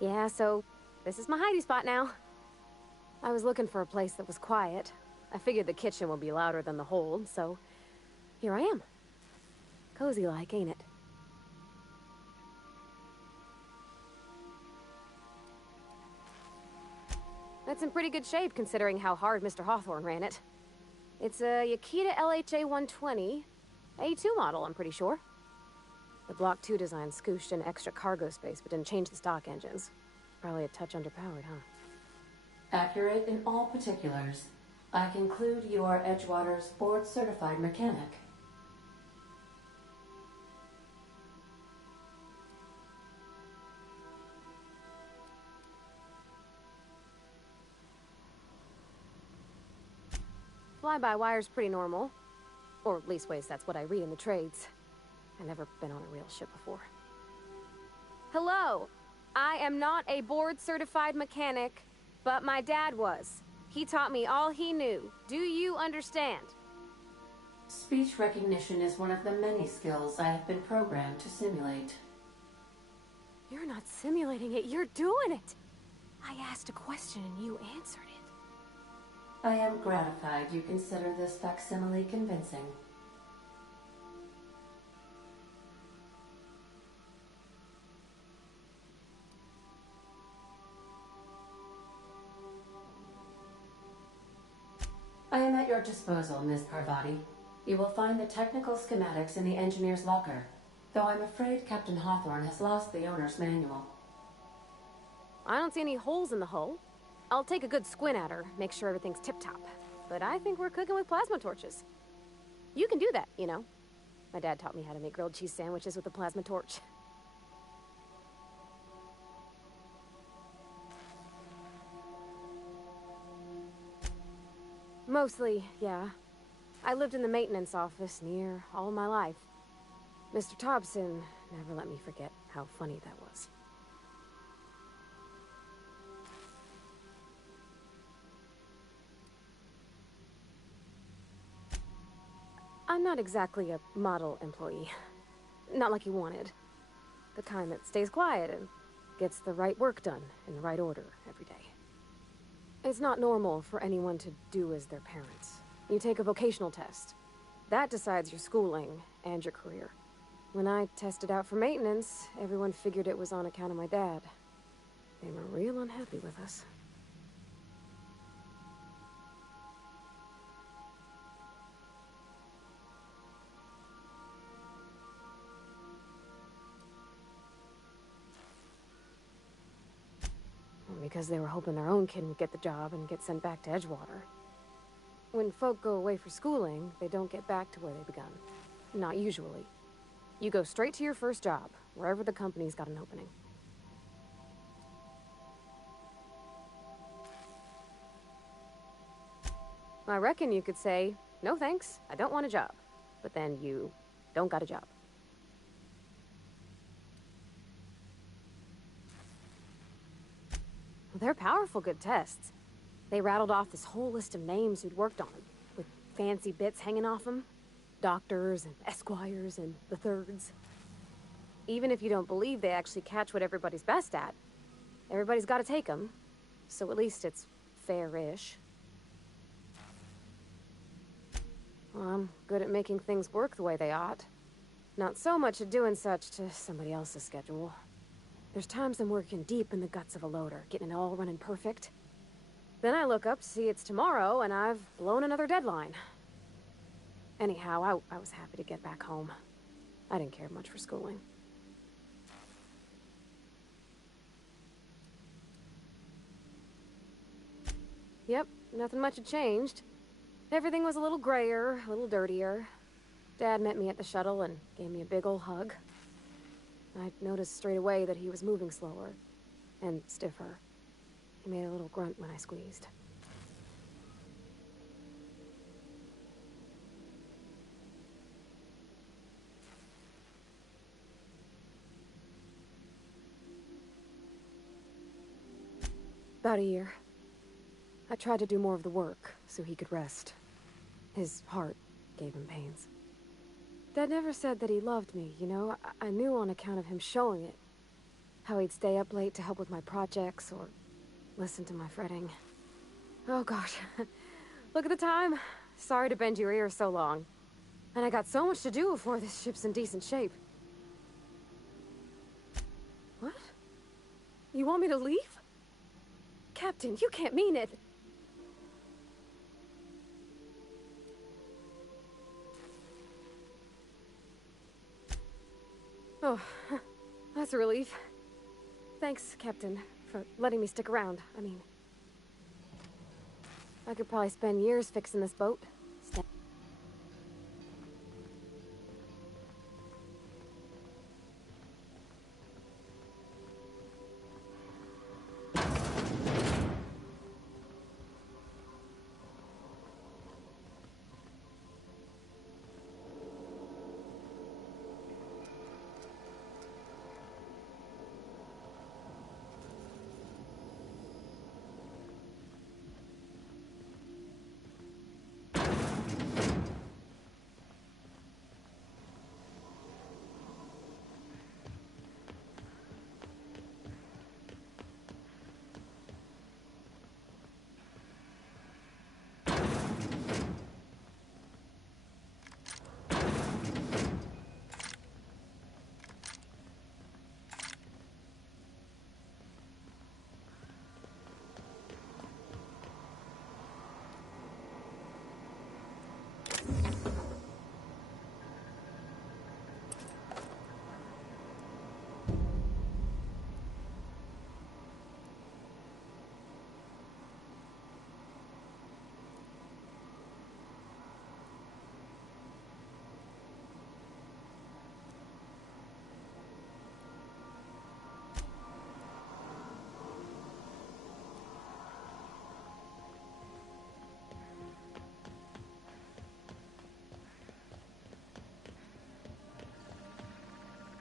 Yeah, so this is my hidey spot now. I was looking for a place that was quiet. I figured the kitchen would be louder than the hold, so here I am. Cozy like, ain't it? That's in pretty good shape considering how hard Mr. Hawthorne ran it. It's a Yakita LHA 120, A2 model, I'm pretty sure. The Block 2 design scooshed in extra cargo space but didn't change the stock engines. Probably a touch underpowered, huh? Accurate in all particulars. I conclude you are Edgewater's board-certified mechanic. Fly-by-wire's pretty normal. Or leastways, that's what I read in the trades. I've never been on a real ship before. Hello! I am not a board-certified mechanic, but my dad was. He taught me all he knew. Do you understand? Speech recognition is one of the many skills I have been programmed to simulate. You're not simulating it, you're doing it! I asked a question and you answered it. I am gratified you consider this facsimile convincing. I am at your disposal, Ms. Parvati. You will find the technical schematics in the engineer's locker, though I'm afraid Captain Hawthorne has lost the owner's manual. I don't see any holes in the hull. I'll take a good squint at her, make sure everything's tip-top. But I think we're cooking with plasma torches. You can do that, you know. My dad taught me how to make grilled cheese sandwiches with a plasma torch. Mostly, yeah. I lived in the maintenance office near all my life. Mr. Thompson never let me forget how funny that was. I'm not exactly a model employee. Not like you wanted. The kind that stays quiet and gets the right work done in the right order every day. It's not normal for anyone to do as their parents. You take a vocational test. That decides your schooling and your career. When I tested out for maintenance, everyone figured it was on account of my dad. They were real unhappy with us. Because they were hoping their own kid would get the job and get sent back to Edgewater. When folk go away for schooling, they don't get back to where they begun. Not usually. You go straight to your first job, wherever the company's got an opening. I reckon you could say, no thanks, I don't want a job. But then you don't got a job. They're powerful good tests. They rattled off this whole list of names who'd worked on them, with fancy bits hanging off them. Doctors and esquires and the thirds. Even if you don't believe they actually catch what everybody's best at, everybody's got to take them, so at least it's fair-ish. Well, I'm good at making things work the way they ought. Not so much at doing such to somebody else's schedule. There's times I'm working deep in the guts of a loader, getting it all running perfect. Then I look up to see it's tomorrow, and I've blown another deadline. Anyhow, I was happy to get back home. I didn't care much for schooling. Yep, nothing much had changed. Everything was a little grayer, a little dirtier. Dad met me at the shuttle and gave me a big ol' hug. I noticed straight away that he was moving slower and stiffer. He made a little grunt when I squeezed. About a year. I tried to do more of the work so he could rest. His heart gave him pains. Dad never said that he loved me, you know? I knew on account of him showing it. How he'd stay up late to help with my projects or listen to my fretting. Oh gosh. Look at the time. Sorry to bend your ears so long. And I got so much to do before this ship's in decent shape. What? You want me to leave? Captain, you can't mean it. Oh, that's a relief. Thanks, Captain, for letting me stick around. I mean, I could probably spend years fixing this boat.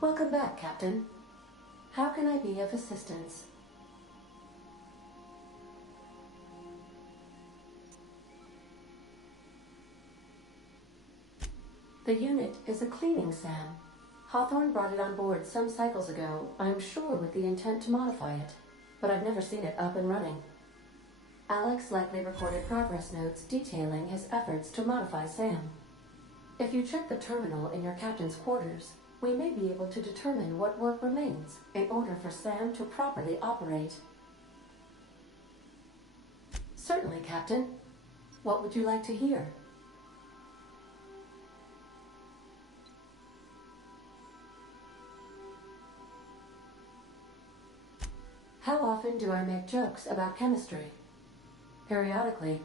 Welcome back, Captain. How can I be of assistance? The unit is a cleaning SAM. Hawthorne brought it on board some cycles ago, I'm sure with the intent to modify it, but I've never seen it up and running. Alex likely recorded progress notes detailing his efforts to modify SAM. If you check the terminal in your captain's quarters, we may be able to determine what work remains in order for SAM to properly operate. Certainly, Captain. What would you like to hear? How often do I make jokes about chemistry? Periodically.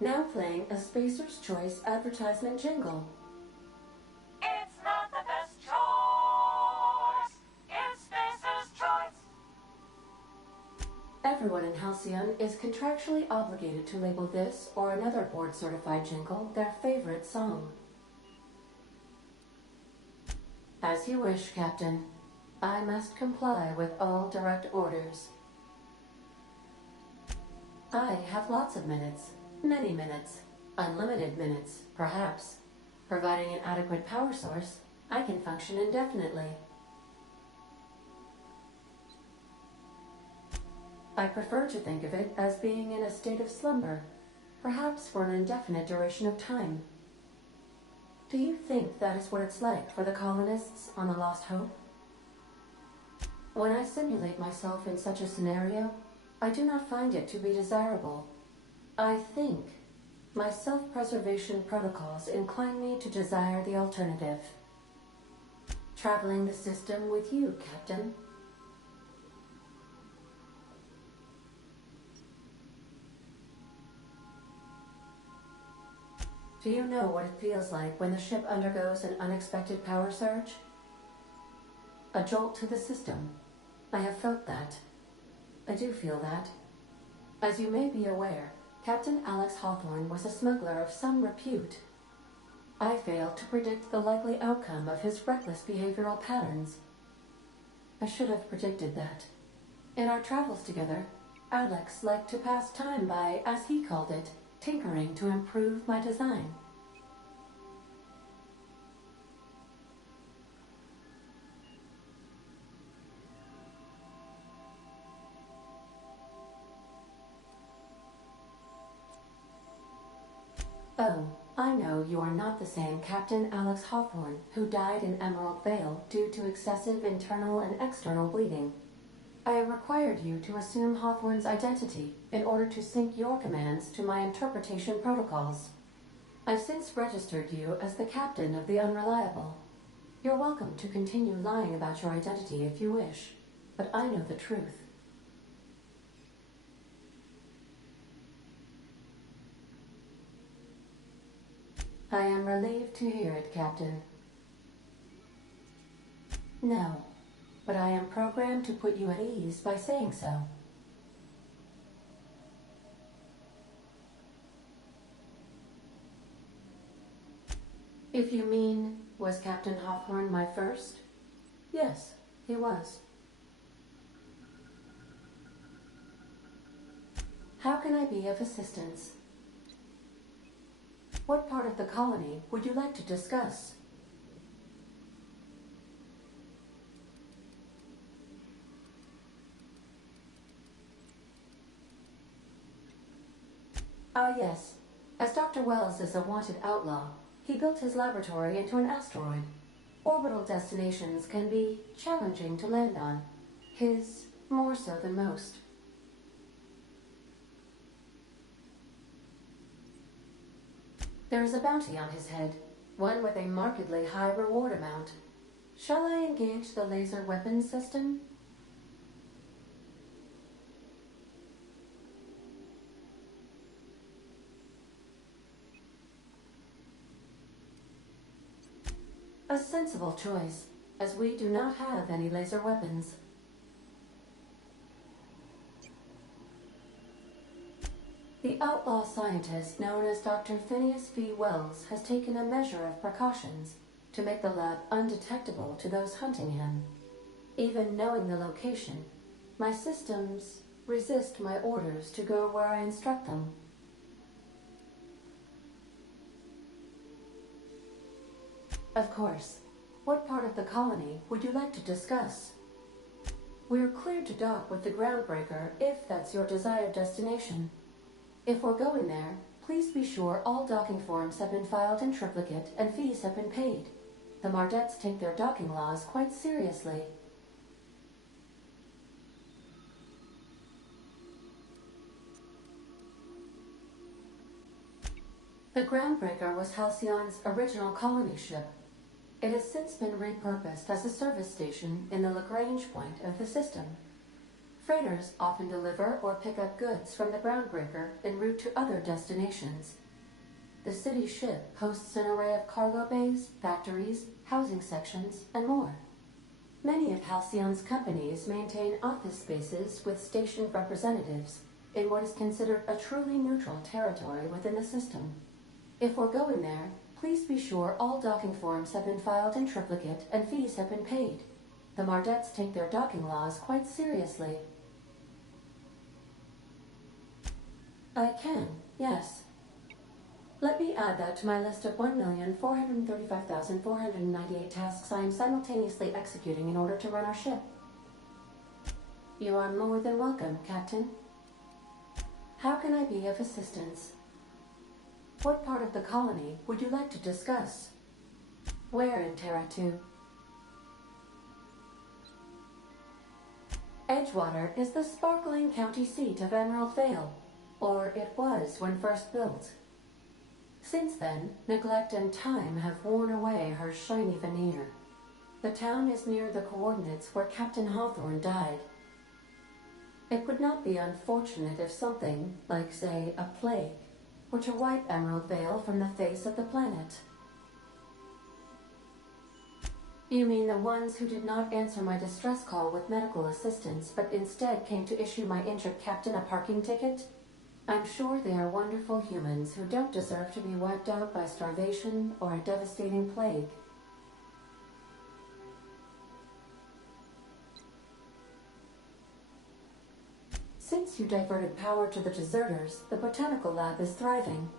Now playing a Spacer's Choice advertisement jingle. It's not the best choice. It's Spacer's Choice. Everyone in Halcyon is contractually obligated to label this or another board-certified jingle their favorite song. As you wish, Captain. I must comply with all direct orders. I have lots of minutes. Many minutes. Unlimited minutes, perhaps. Providing an adequate power source, I can function indefinitely. I prefer to think of it as being in a state of slumber, perhaps for an indefinite duration of time. Do you think that is what it's like for the colonists on the Lost Hope? When I simulate myself in such a scenario, I do not find it to be desirable. I think my self-preservation protocols incline me to desire the alternative. Traveling the system with you, Captain. Do you know what it feels like when the ship undergoes an unexpected power surge? A jolt to the system. I have felt that. I do feel that. As you may be aware, Captain Alex Hawthorne was a smuggler of some repute. I failed to predict the likely outcome of his reckless behavioral patterns. I should have predicted that. In our travels together, Alex liked to pass time by, as he called it, tinkering to improve my design. Oh, I know you are not the same Captain Alex Hawthorne who died in Emerald Vale due to excessive internal and external bleeding. I required you to assume Hawthorne's identity in order to sync your commands to my interpretation protocols. I've since registered you as the captain of the Unreliable. You're welcome to continue lying about your identity if you wish, but I know the truth. I am relieved to hear it, Captain. No, but I am programmed to put you at ease by saying so. If you mean, was Captain Hawthorne my first? Yes, he was. How can I be of assistance? What part of the colony would you like to discuss? Ah, yes. As Dr. Wells is a wanted outlaw, he built his laboratory into an asteroid. Orbital destinations can be challenging to land on. His more so than most. There is a bounty on his head, one with a markedly high reward amount. Shall I engage the laser weapons system? A sensible choice, as we do not have any laser weapons. The outlaw scientist known as Dr. Phineas V. Wells has taken a measure of precautions to make the lab undetectable to those hunting him. Even knowing the location, my systems resist my orders to go where I instruct them. Of course. What part of the colony would you like to discuss? We're cleared to dock with the Groundbreaker if that's your desired destination. If we're going there, please be sure all docking forms have been filed in triplicate and fees have been paid. The Mardettes take their docking laws quite seriously. The Groundbreaker was Halcyon's original colony ship. It has since been repurposed as a service station in the Lagrange point of the system. Freighters often deliver or pick up goods from the Groundbreaker en route to other destinations. The city ship hosts an array of cargo bays, factories, housing sections, and more. Many of Halcyon's companies maintain office spaces with stationed representatives in what is considered a truly neutral territory within the system. If we're going there, please be sure all docking forms have been filed in triplicate and fees have been paid. The Mardettes take their docking laws quite seriously. I can, yes. Let me add that to my list of 1,435,498 tasks I am simultaneously executing in order to run our ship. You are more than welcome, Captain. How can I be of assistance? What part of the colony would you like to discuss? Where in Terra 2? Edgewater is the sparkling county seat of Emerald Vale, or it was when first built. Since then, neglect and time have worn away her shiny veneer. The town is near the coordinates where Captain Hawthorne died. It would not be unfortunate if something, like say a plague, were to wipe Emerald Vale from the face of the planet. You mean the ones who did not answer my distress call with medical assistance, but instead came to issue my injured captain a parking ticket? I'm sure they are wonderful humans who don't deserve to be wiped out by starvation or a devastating plague. Since you diverted power to the deserters, the botanical lab is thriving.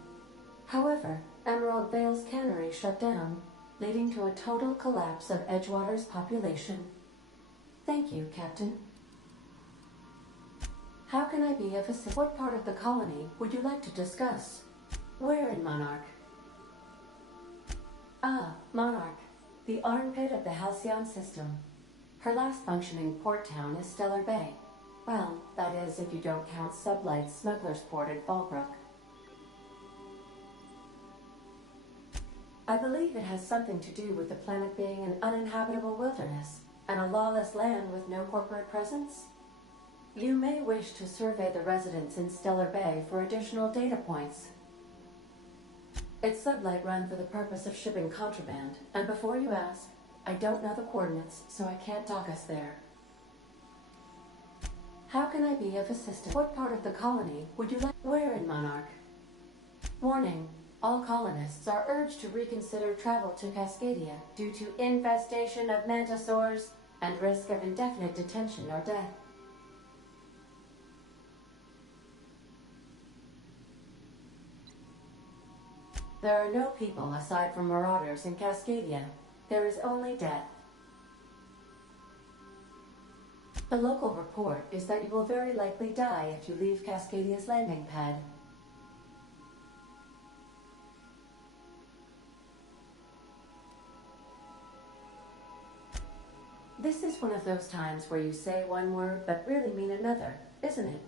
However, Emerald Vale's cannery shut down, leading to a total collapse of Edgewater's population. Thank you, Captain. How can I be of assistance? What part of the colony would you like to discuss? Where in Monarch? Ah, Monarch, the armpit of the Halcyon system. Her last functioning port town is Stellar Bay. Well, that is if you don't count Sublight's smuggler's port at Fallbrook. I believe it has something to do with the planet being an uninhabitable wilderness and a lawless land with no corporate presence. You may wish to survey the residents in Stellar Bay for additional data points. It's Sublight run for the purpose of shipping contraband, and before you ask, I don't know the coordinates, so I can't dock us there. How can I be of assistance? What part of the colony would you like? Where in Monarch? Warning, all colonists are urged to reconsider travel to Cascadia due to infestation of mantisaurs and risk of indefinite detention or death. There are no people aside from marauders in Cascadia. There is only death. The local report is that you will very likely die if you leave Cascadia's landing pad. This is one of those times where you say one word but really mean another, isn't it?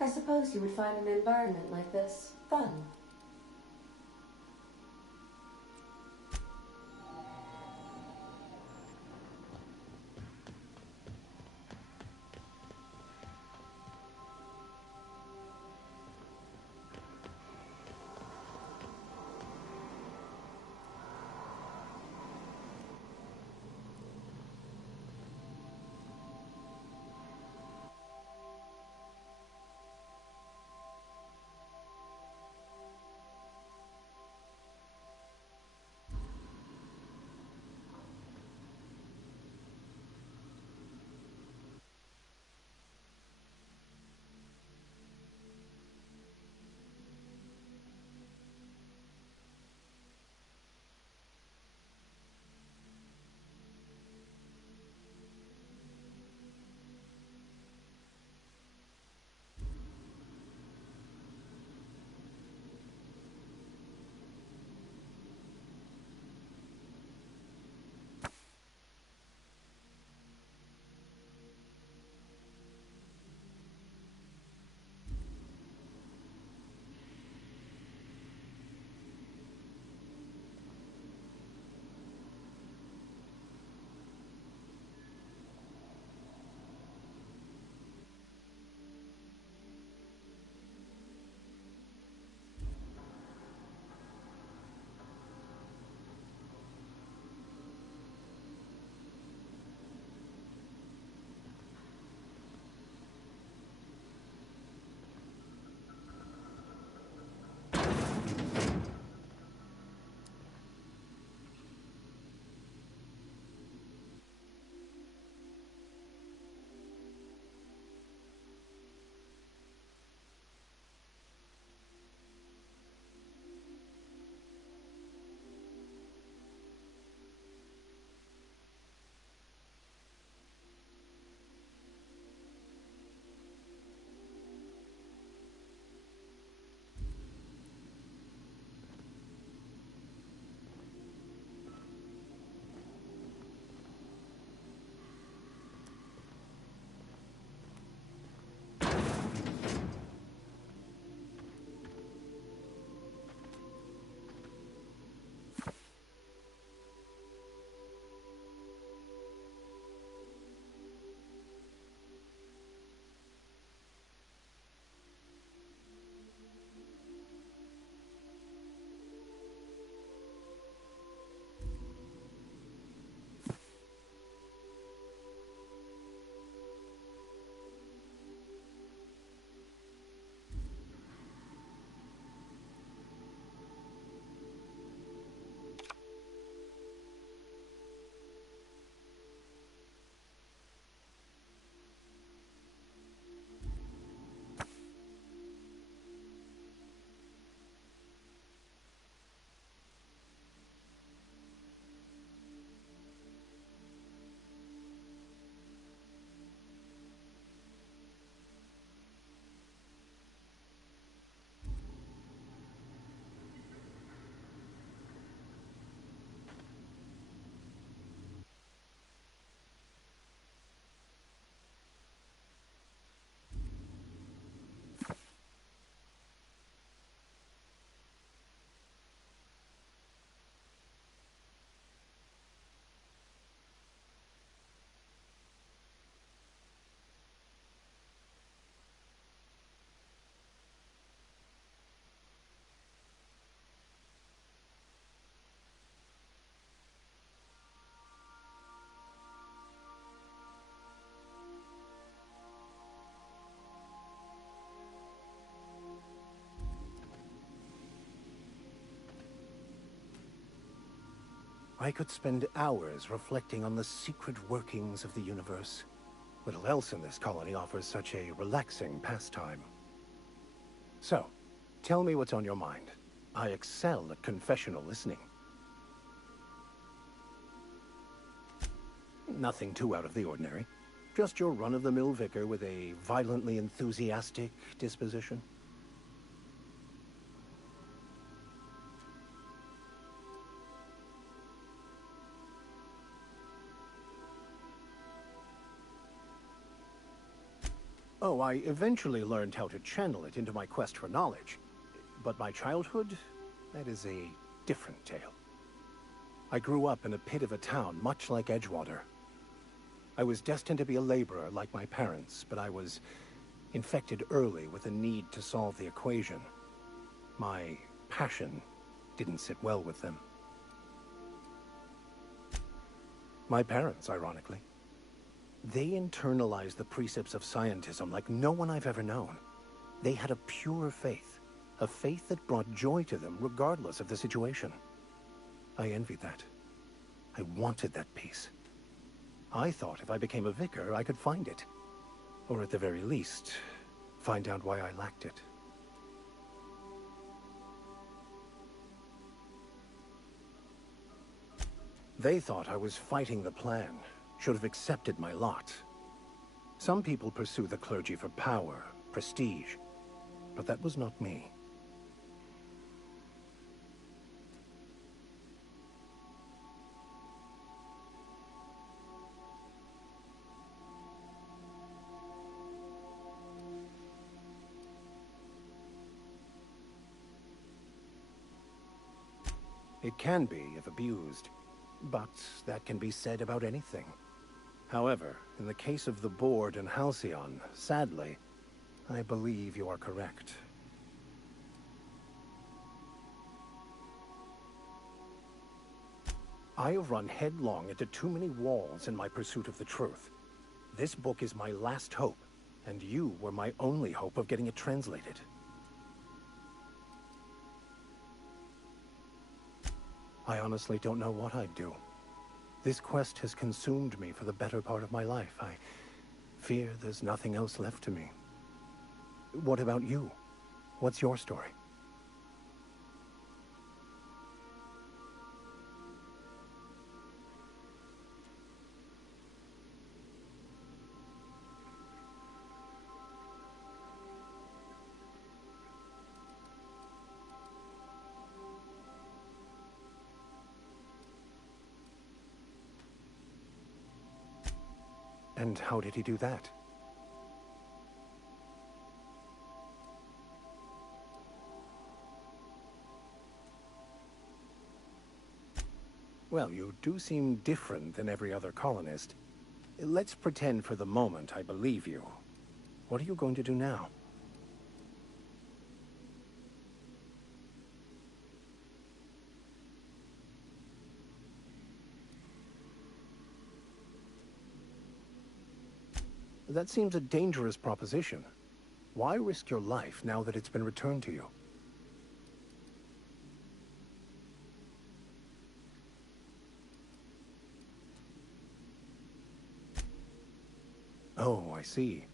I suppose you would find an environment like this fun. I could spend hours reflecting on the secret workings of the universe. Little else in this colony offers such a relaxing pastime. So, tell me what's on your mind. I excel at confessional listening. Nothing too out of the ordinary. Just your run-of-the-mill vicar with a violently enthusiastic disposition. Oh, I eventually learned how to channel it into my quest for knowledge. But my childhood, that is a different tale. I grew up in a pit of a town, much like Edgewater. I was destined to be a laborer like my parents, but I was infected early with a need to solve the equation. My passion didn't sit well with them. My parents, ironically. They internalized the precepts of scientism like no one I've ever known. They had a pure faith, a faith that brought joy to them regardless of the situation. I envied that. I wanted that peace. I thought if I became a vicar, I could find it. Or at the very least, find out why I lacked it. They thought I was fighting the plan, should have accepted my lot. Some people pursue the clergy for power, prestige, but that was not me. It can be, if abused, but that can be said about anything. However, in the case of the board and Halcyon, sadly, I believe you are correct. I have run headlong into too many walls in my pursuit of the truth. This book is my last hope, and you were my only hope of getting it translated. I honestly don't know what I'd do. This quest has consumed me for the better part of my life. I fear there's nothing else left to me. What about you? What's your story? And how did he do that? Well, you do seem different than every other colonist. Let's pretend for the moment I believe you. What are you going to do now? That seems a dangerous proposition. Why risk your life now that it's been returned to you? Oh, I see.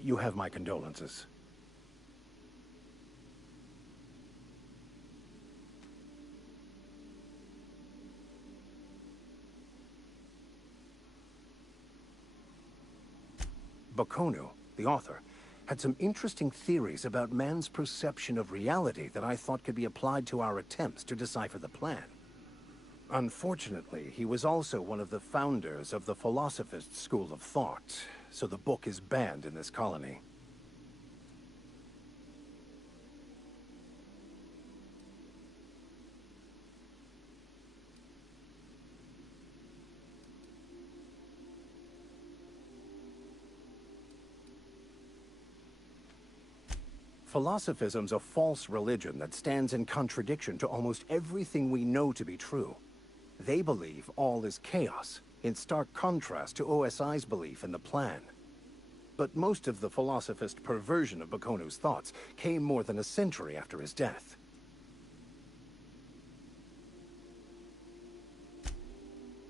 You have my condolences. Bakonu, the author, had some interesting theories about man's perception of reality that I thought could be applied to our attempts to decipher the plan. Unfortunately, he was also one of the founders of the philosophist school of thought, so the book is banned in this colony. Philosophism's a false religion that stands in contradiction to almost everything we know to be true. They believe all is chaos, in stark contrast to OSI's belief in the plan. But most of the philosophist perversion of Bakonu's thoughts came more than a century after his death.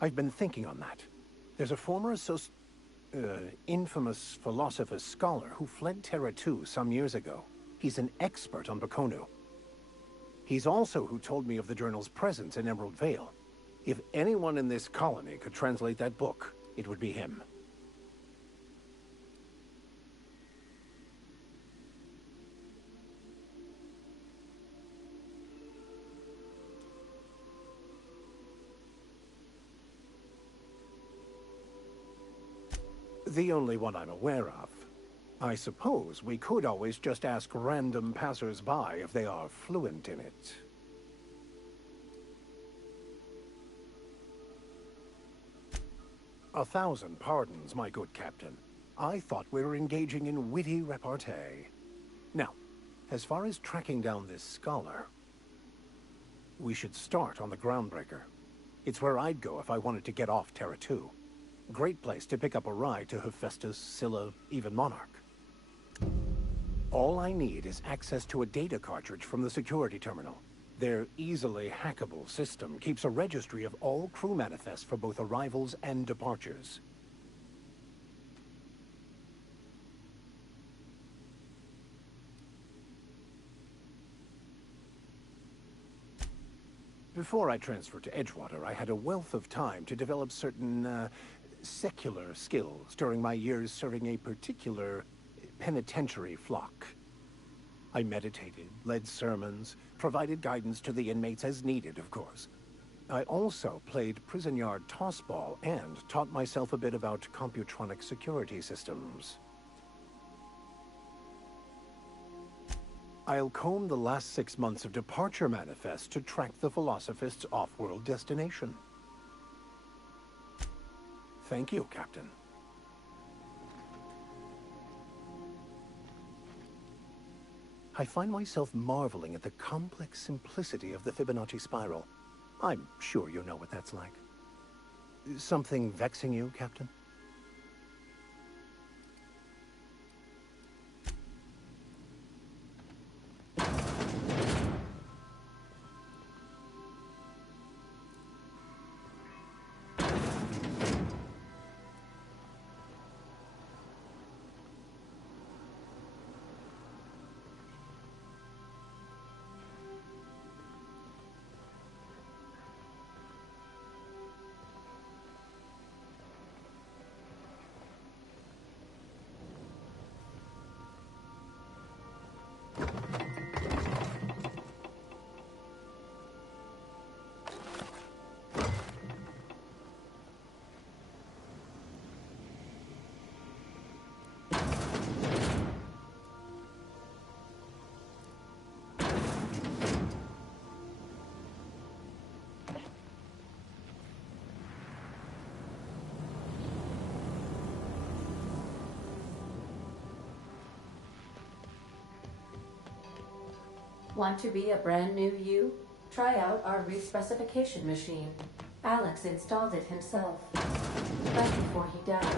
I've been thinking on that. There's a former infamous philosopher scholar who fled Terra 2 some years ago. He's an expert on Bakonu. He's also who told me of the journal's presence in Emerald Vale. If anyone in this colony could translate that book, it would be him. The only one I'm aware of. I suppose we could always just ask random passers-by if they are fluent in it. A thousand pardons, my good captain. I thought we were engaging in witty repartee. Now, as far as tracking down this scholar, we should start on the Groundbreaker. It's where I'd go if I wanted to get off Terra 2. Great place to pick up a ride to Hephaestus, Scylla, even Monarch. All I need is access to a data cartridge from the security terminal. Their easily hackable system keeps a registry of all crew manifests for both arrivals and departures. Before I transferred to Edgewater, I had a wealth of time to develop certain, secular skills during my years serving a particular penitentiary flock. I meditated, led sermons, provided guidance to the inmates as needed, of course. I also played prison yard tossball and taught myself a bit about computronic security systems. I'll comb the last 6 months of departure manifest to track the Philosophist's off-world destination. Thank you, Captain. I find myself marveling at the complex simplicity of the Fibonacci spiral. I'm sure you know what that's like. Something vexing you, Captain? Want to be a brand new you? Try out our respecification machine. Alex installed it himself, right before he died.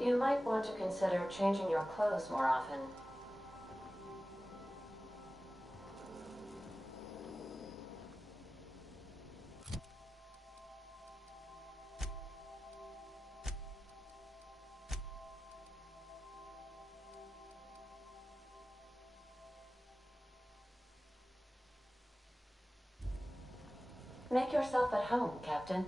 You might want to consider changing your clothes more often. Make yourself at home, Captain.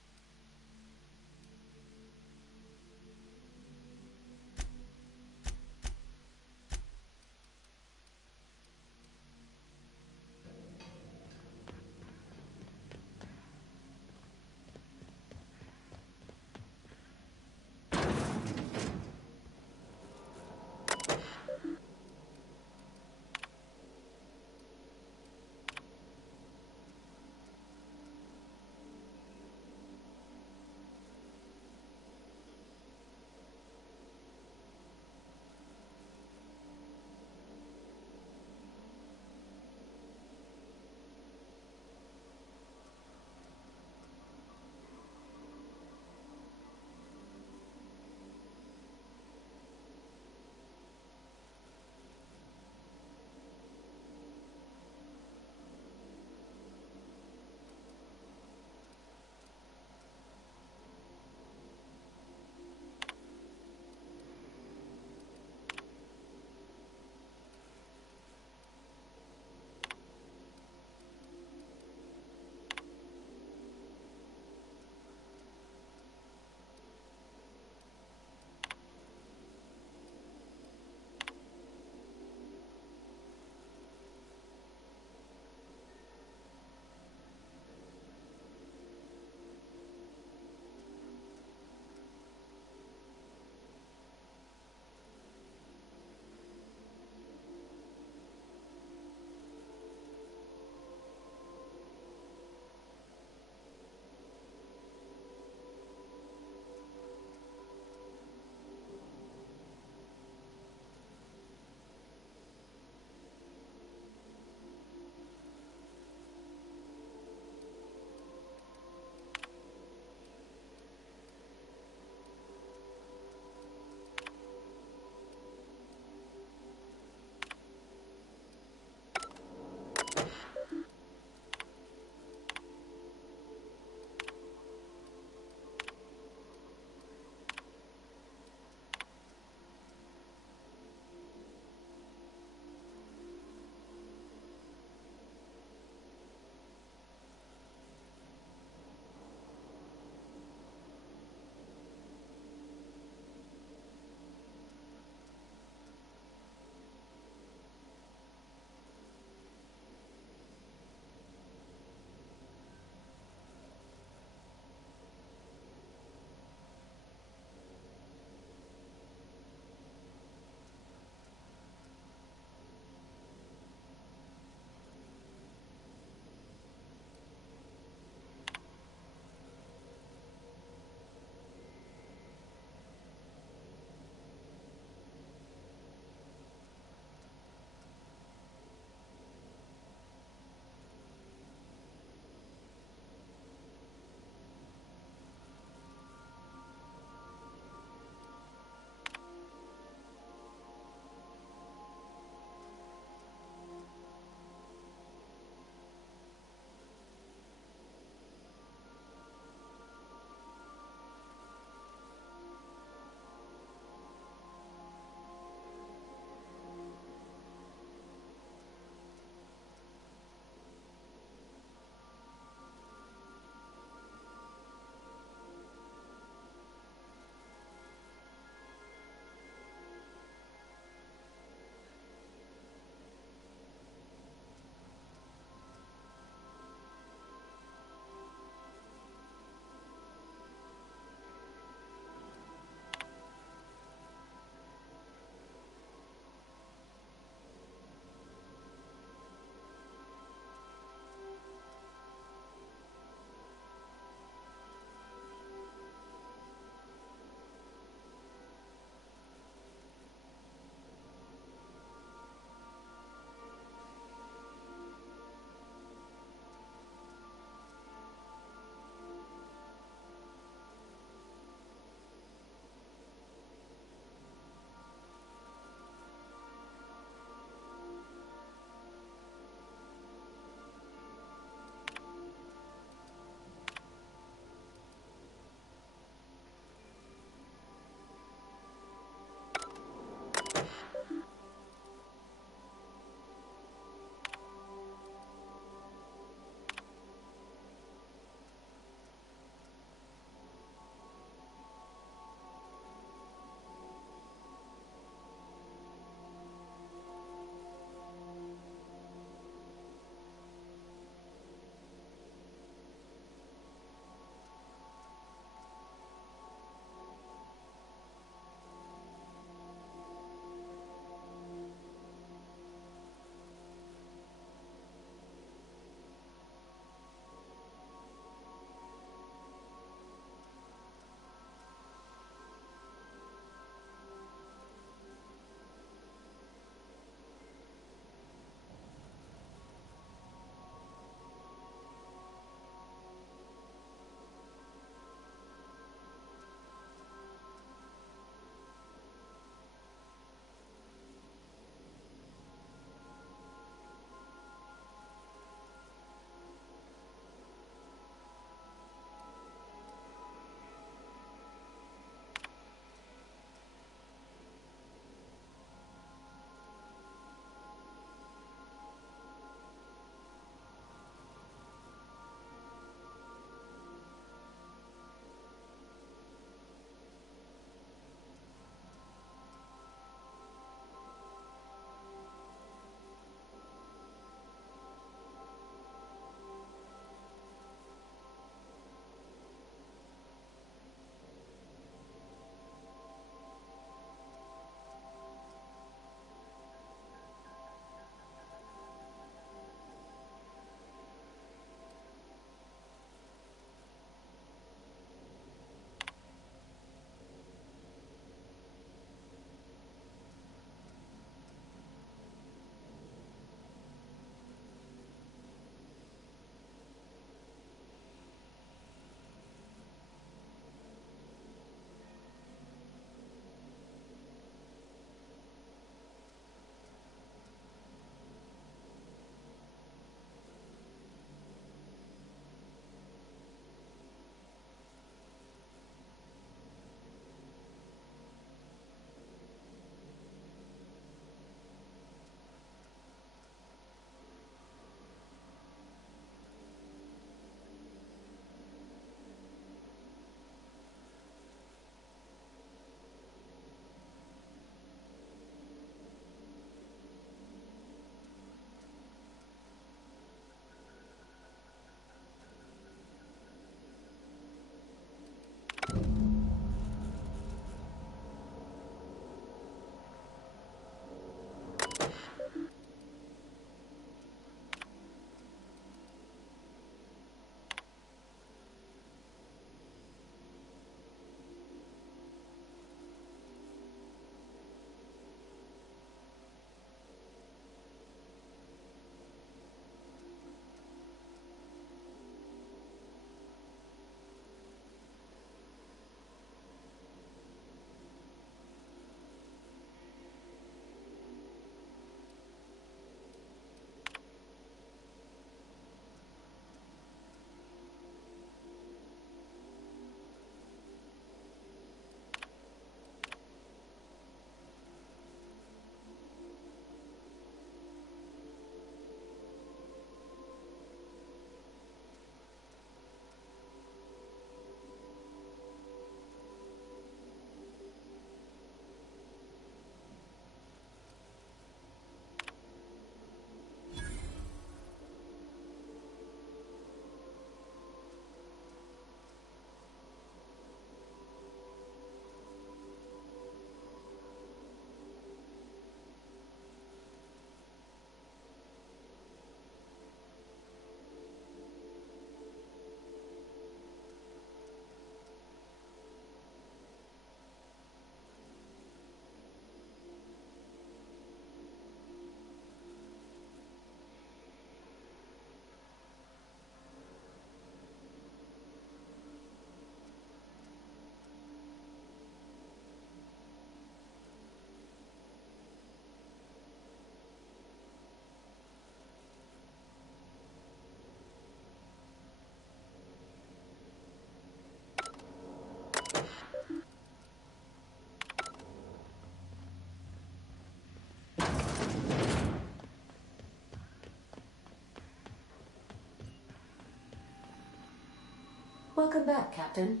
Welcome back, Captain.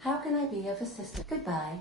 How can I be of assistance? Goodbye.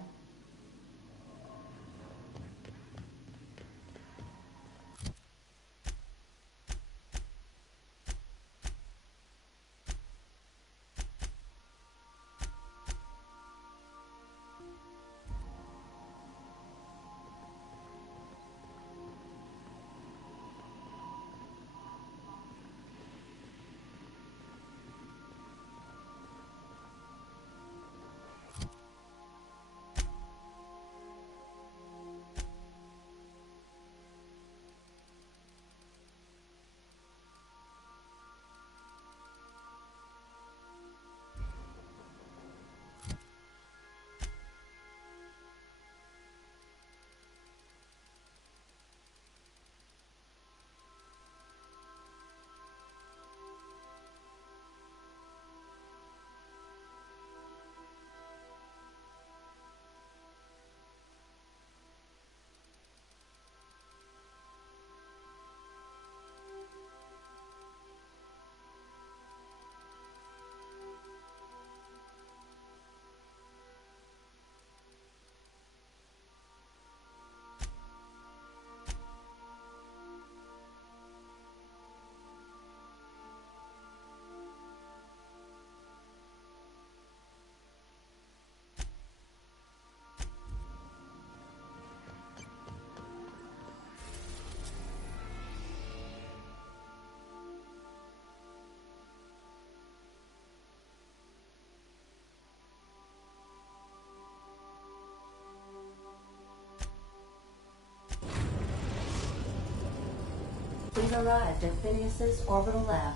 We've arrived at Phineas's orbital lab.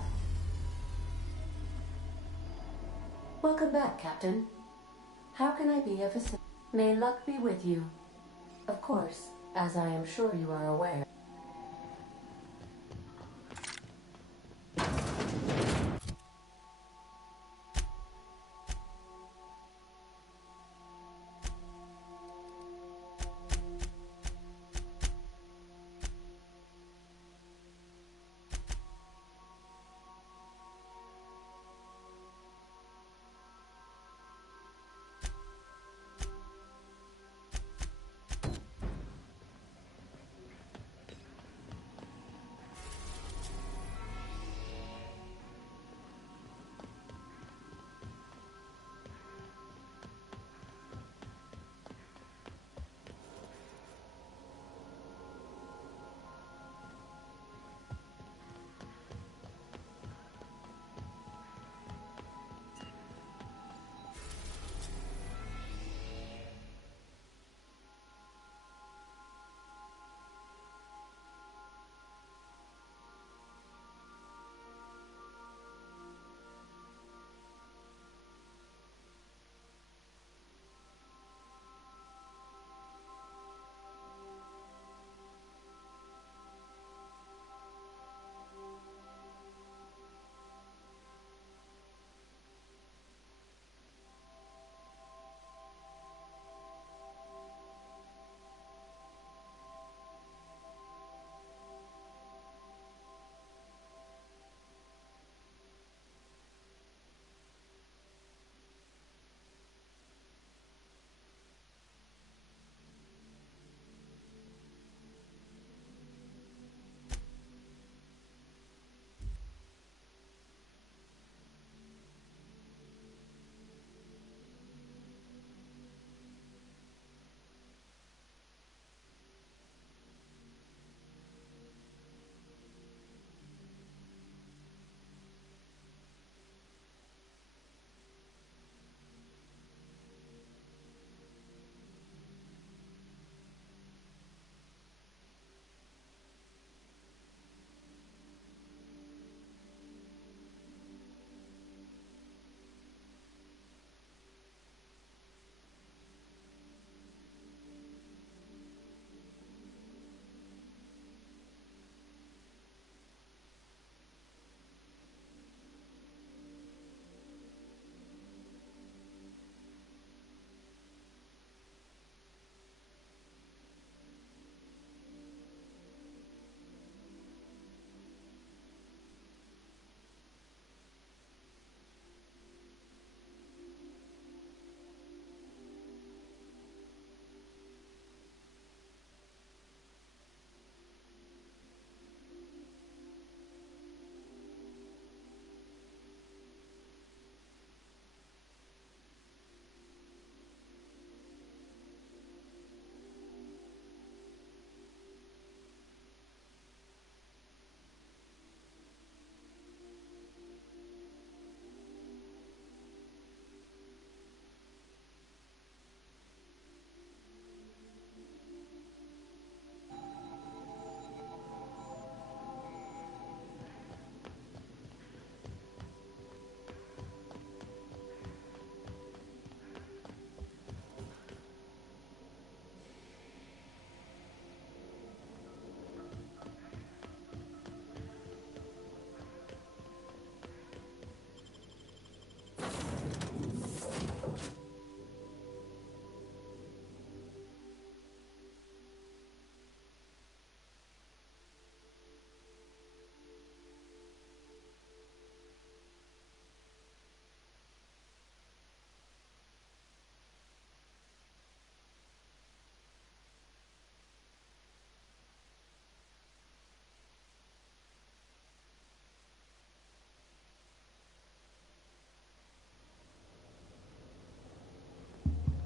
Welcome back, Captain. How can I be of assistance? May luck be with you. Of course, as I am sure you are aware.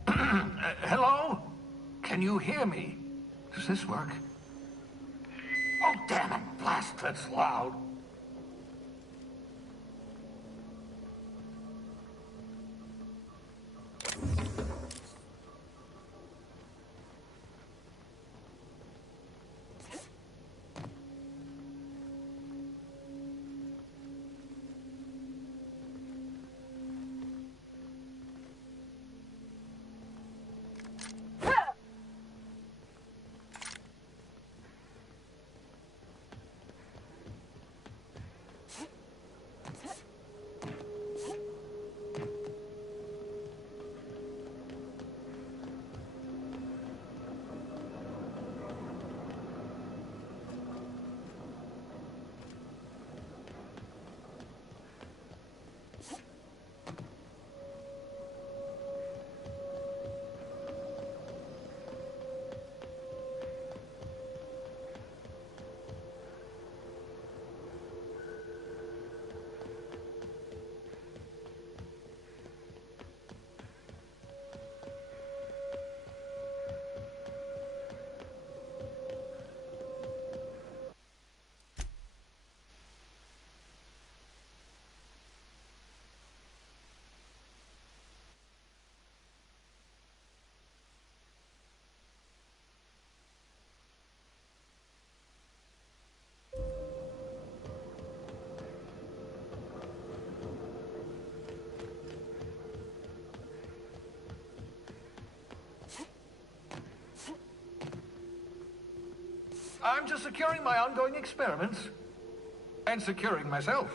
Hello? Can you hear me? Does this work? Oh, damn it! Blast, that's loud. I'm just securing my ongoing experiments. And securing myself.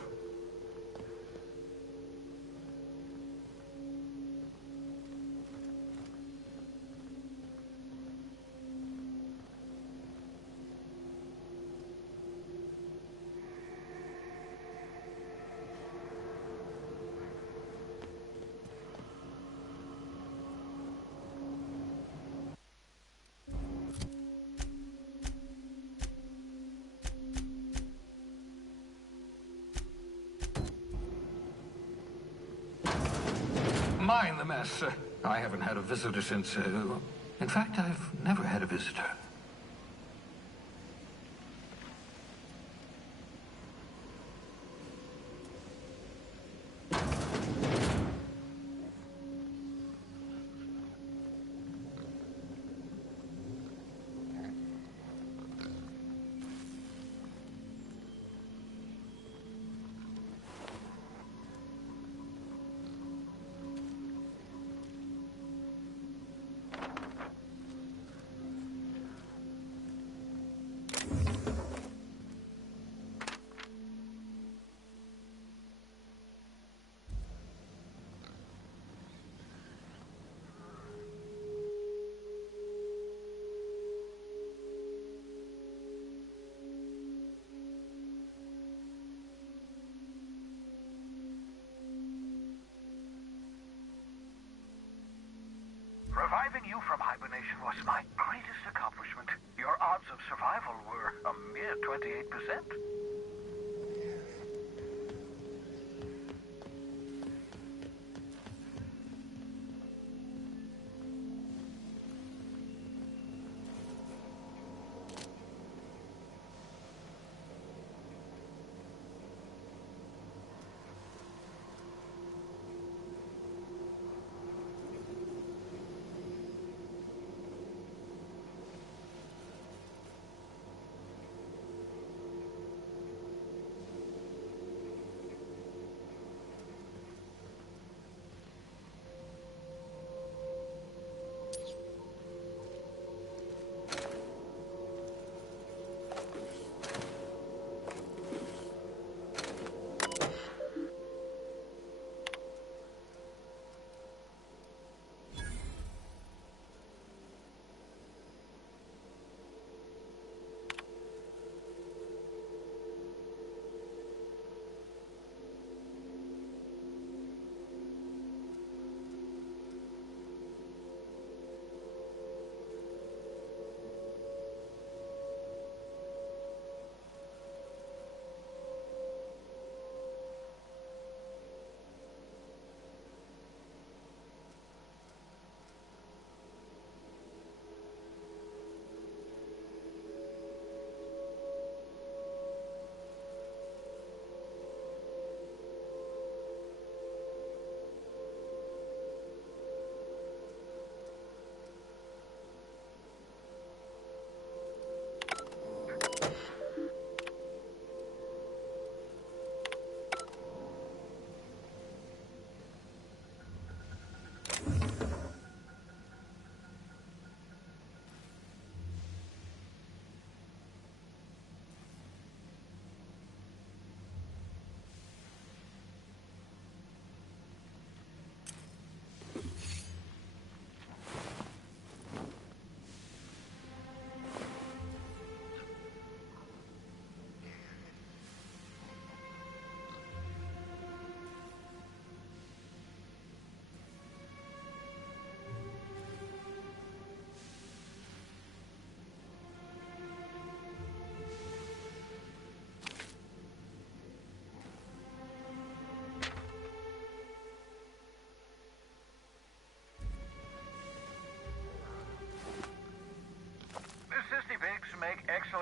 Mind the mess. I haven't had a visitor since... in fact, I've never had a visitor. Reviving you from hibernation was my greatest accomplishment. Your odds of survival were a mere 28%.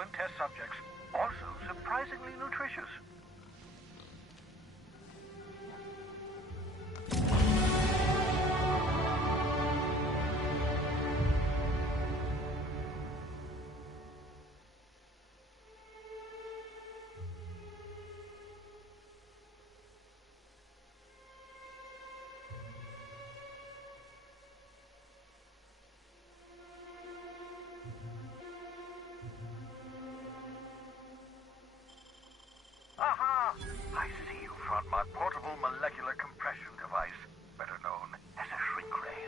excellent test subjects. Also surprisingly nutritious. Aha! I see you found my portable molecular compression device, better known as a shrink ray.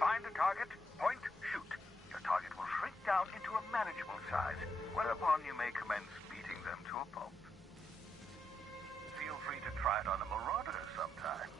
Find a target, point, shoot. Your target will shrink down into a manageable size, whereupon you may commence beating them to a pulp. Feel free to try it on a marauder sometime.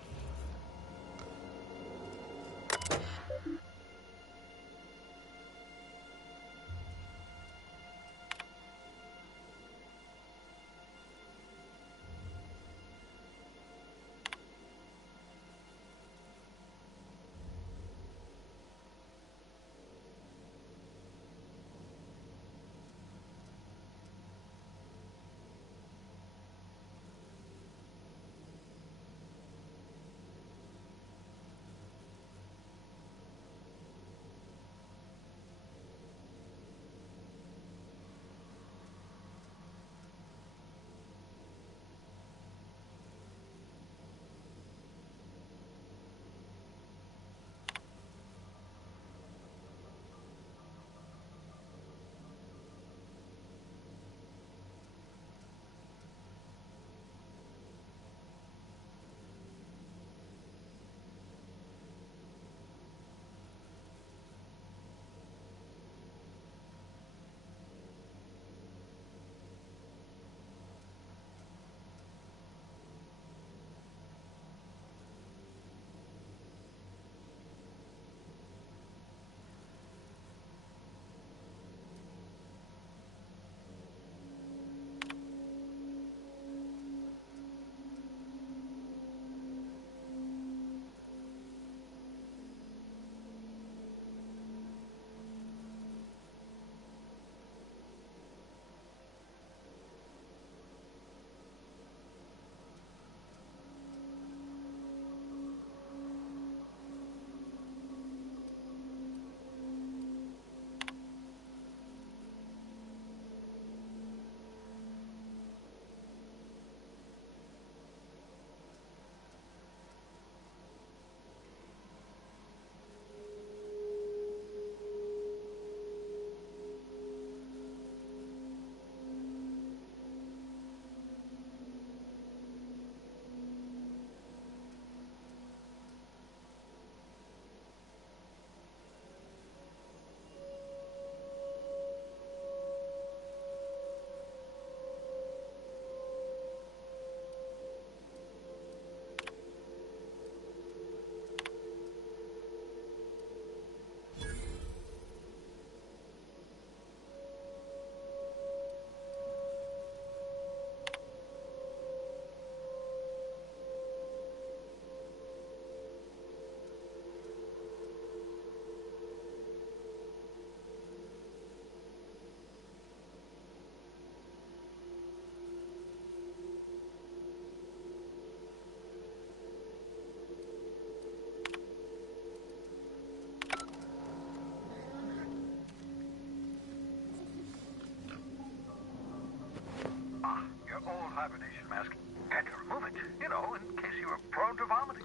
Hibernation mask. Had to remove it, you know, in case you were prone to vomiting.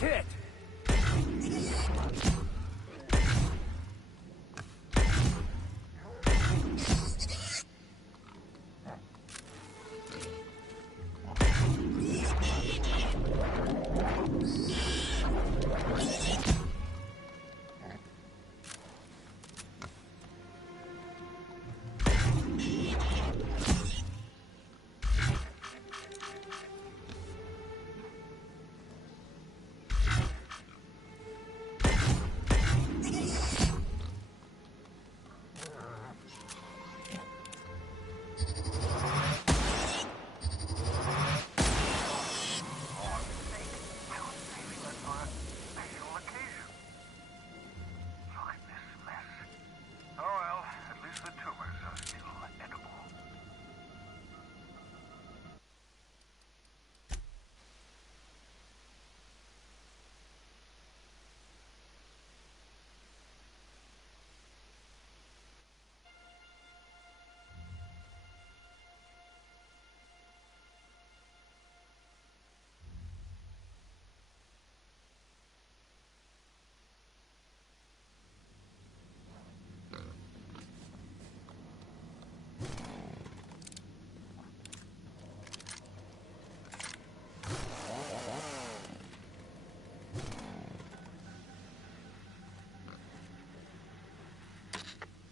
hit!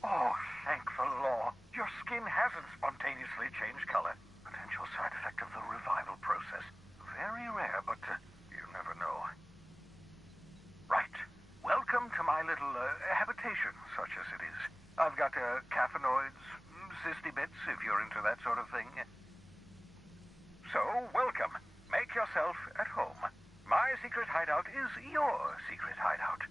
Oh, thank the law. Your skin hasn't spontaneously changed color. Potential side effect of the revival process. Very rare, but you never know. Right. Welcome to my little habitation, such as it is. I've got caffeinoids, cysty bits, if you're into that sort of thing. So, welcome. Make yourself at home. My secret hideout is your secret hideout.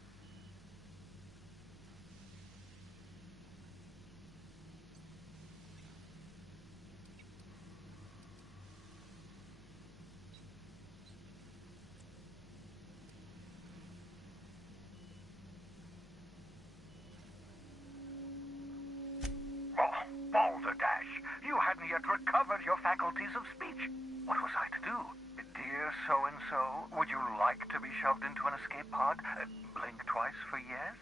Balderdash, you hadn't yet recovered your faculties of speech. What was I to do? Dear so-and-so, would you like to be shoved into an escape pod? Blink twice for yes?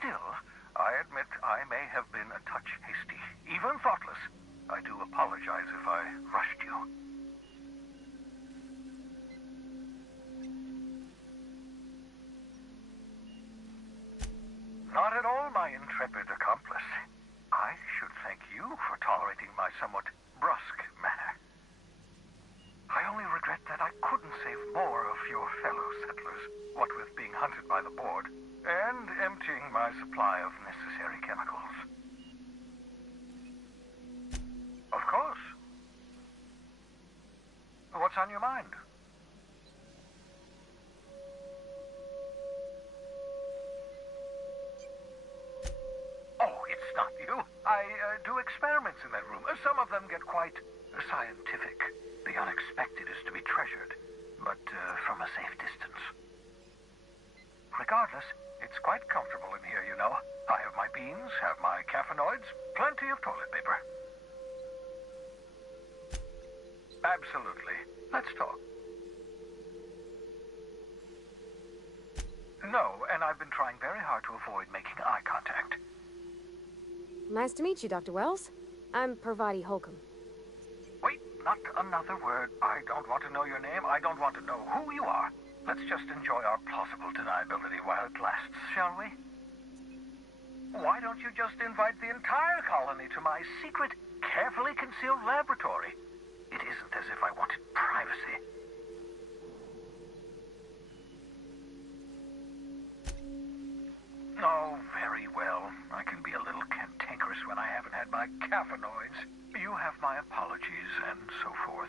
Still, I admit I may have been a touch hasty, even thoughtless. I do apologize if I rushed you. Not at all, my intrepid accomplice. I should thank you for tolerating my somewhat brusque manner. I only regret that I couldn't save more of your fellow settlers, what with being hunted by the board, and emptying my supply of necessary chemicals. Of course. What's on your mind? Oh, it's not you. I do experiments in that room. Some of them get quite scientific. The unexpected is to be treasured, but from a safe distance. Regardless, it's quite comfortable in here, you know. I have my beans, have my caffeinoids, plenty of toilet paper. Absolutely. Let's talk. No, and I've been trying very hard to avoid making eye contact. Nice to meet you, Dr. Wells. I'm Parvati Holcomb. Wait, not another word. I don't want to know your name. I don't want to know who you are. Let's just enjoy our plausible deniability while it lasts, shall we? Why don't you just invite the entire colony to my secret, carefully concealed laboratory? It isn't as if I wanted privacy. Oh, very well. I can be a little cantankerous when I haven't had my caffeinoids. You have my apologies and so forth.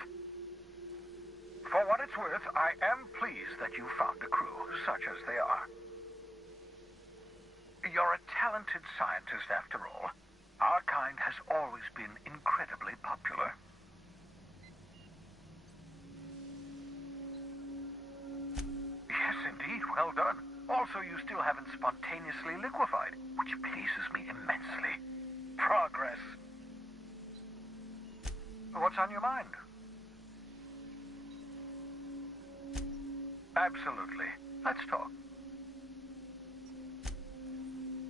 For what it's worth, I am pleased that you found a crew, such as they are. You're a talented scientist, after all. Our kind has always been incredibly popular. Yes, indeed. Well done. Also, you still haven't spontaneously liquefied, which pleases me immensely. Progress. What's on your mind? Absolutely. Let's talk.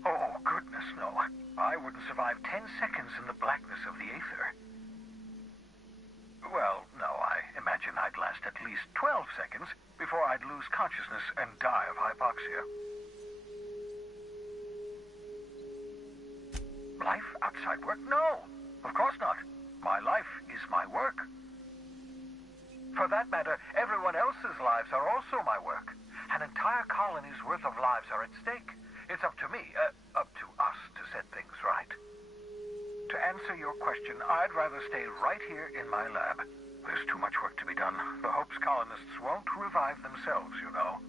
Oh, goodness, no. I wouldn't survive 10 seconds in the blackness of the aether. Well, no, I imagine I'd last at least 12 seconds before I'd lose consciousness and die of hypoxia. Life outside work? No, of course not. My life is my work. For that matter, everyone else's lives are also my work. An entire colony's worth of lives are at stake. It's up to me, up to us to set things right. To answer your question, I'd rather stay right here in my lab. There's too much work to be done. The Hope's colonists won't revive themselves, you know.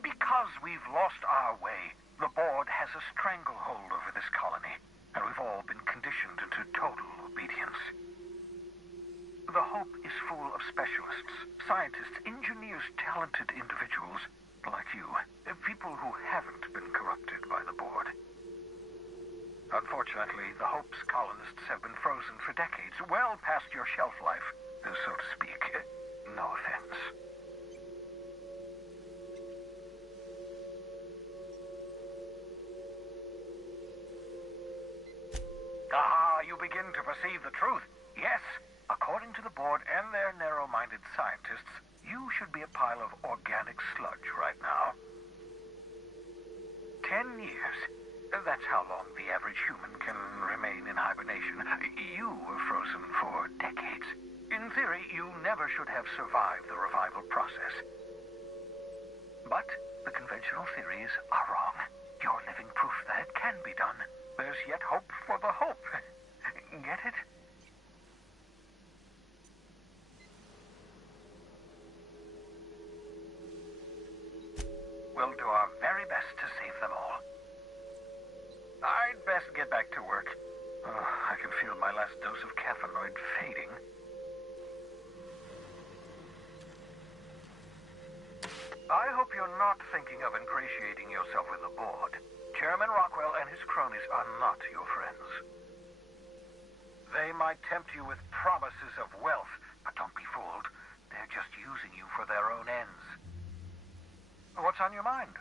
Because we've lost our way, the board has a stranglehold over this colony, and we've all been conditioned into total obedience. The Hope is full of specialists, scientists, engineers, talented individuals like you, people who haven't been corrupted by the board. Unfortunately, the Hope's colonists have been frozen for decades, well past your shelf life, so to speak. No offense. Ah, you begin to perceive the truth. Yes, according to the board and their narrow-minded scientists, you should be a pile of organic sludge right now. 10 years. That's how long the average human can remain in hibernation. You were frozen for decades. In theory, you never should have survived the revival process. But the conventional theories are wrong. You're living proof that it can be done. There's yet hope for the Hope. Get it? We'll do our very best to save them all. I'd best get back to work. Oh, I can feel my last dose of caffeinoid fading. I hope you're not thinking of ingratiating yourself with the board. Chairman Rockwell and his cronies are not your friends. They might tempt you with promises of wealth, but don't be fooled. They're just using you for their own ends. What's on your mind?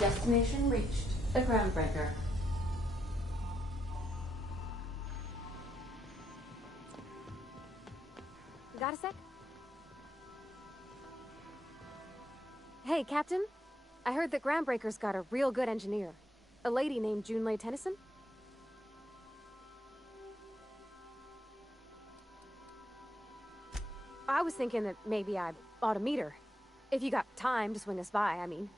Destination reached. The groundbreaker. Got a sec? Hey, Captain. I heard that Groundbreaker's got a real good engineer. A lady named Junlei Tennyson? I was thinking that maybe I ought to meet her. If you got time to swing us by, I mean.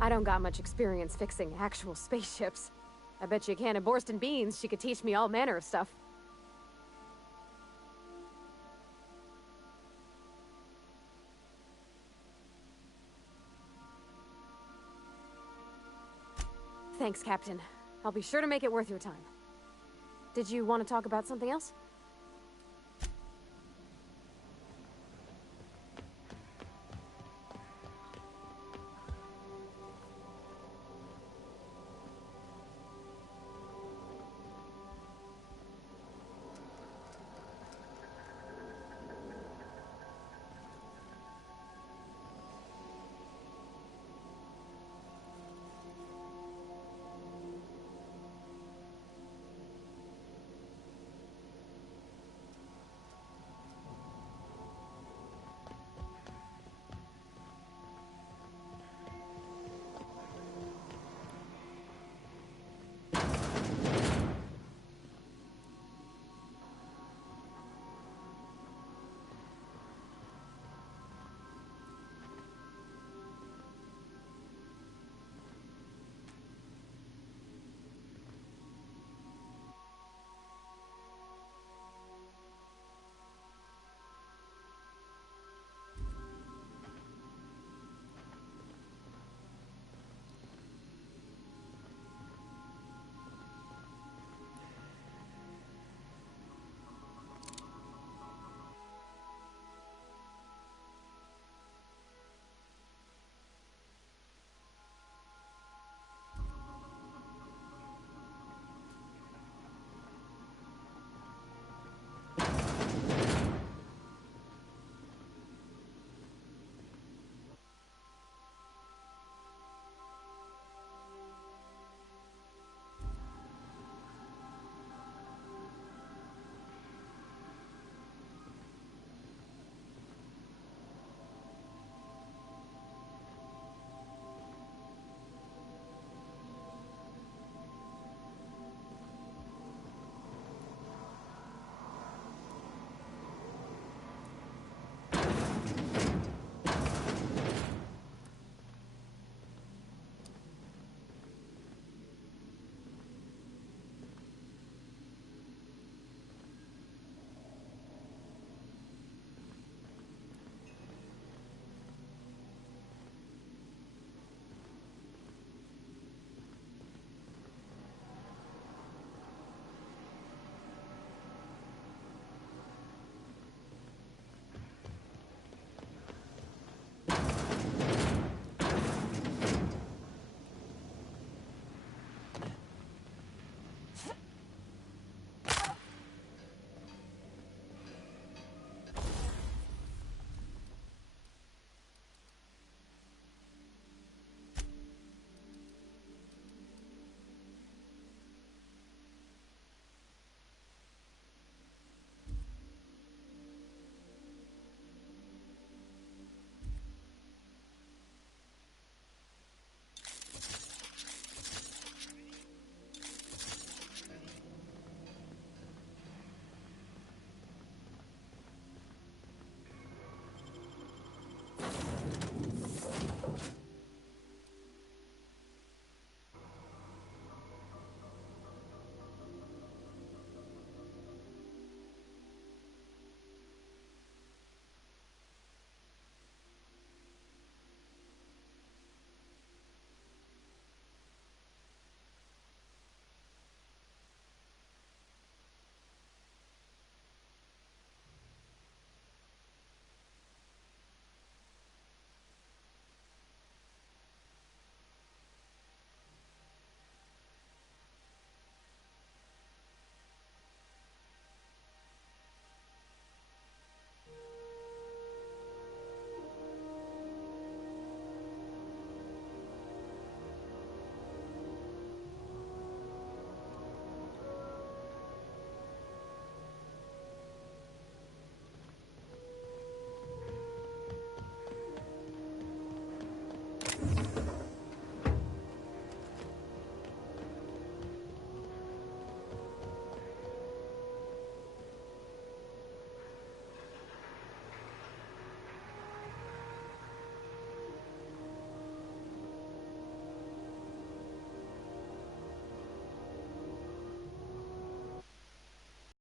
I don't got much experience fixing actual spaceships. I bet you a can of Borston beans she could teach me all manner of stuff. Thanks, Captain. I'll be sure to make it worth your time. Did you want to talk about something else?